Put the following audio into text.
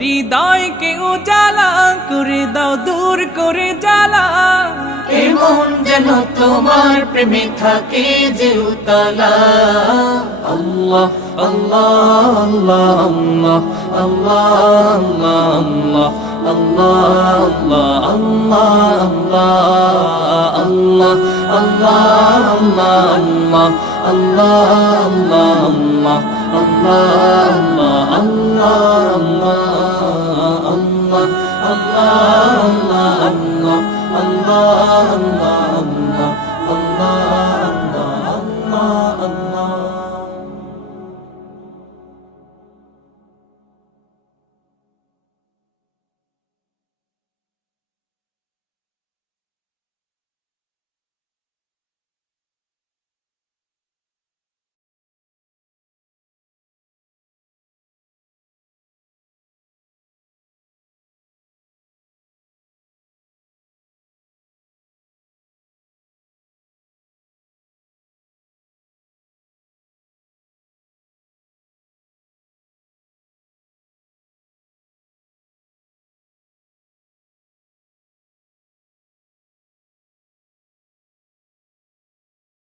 হৃদয়কে উজালা করে দাও, দূর করে জ্বালা। এমন যেন তোমার প্রেমে থাকে যে উতলা। আল্লাহ আল্লাহ আল্লাহ আল্লাহ আল্লাহ আল্লাহ আল্লাহ আল্লাহ আল্লাহ আল্লাহ আল্লাহ আল্লাহ আল্লাহ আল্লাহ আল্লাহ আল্লাহ আল্লাহ আল্লাহ আল্লাহ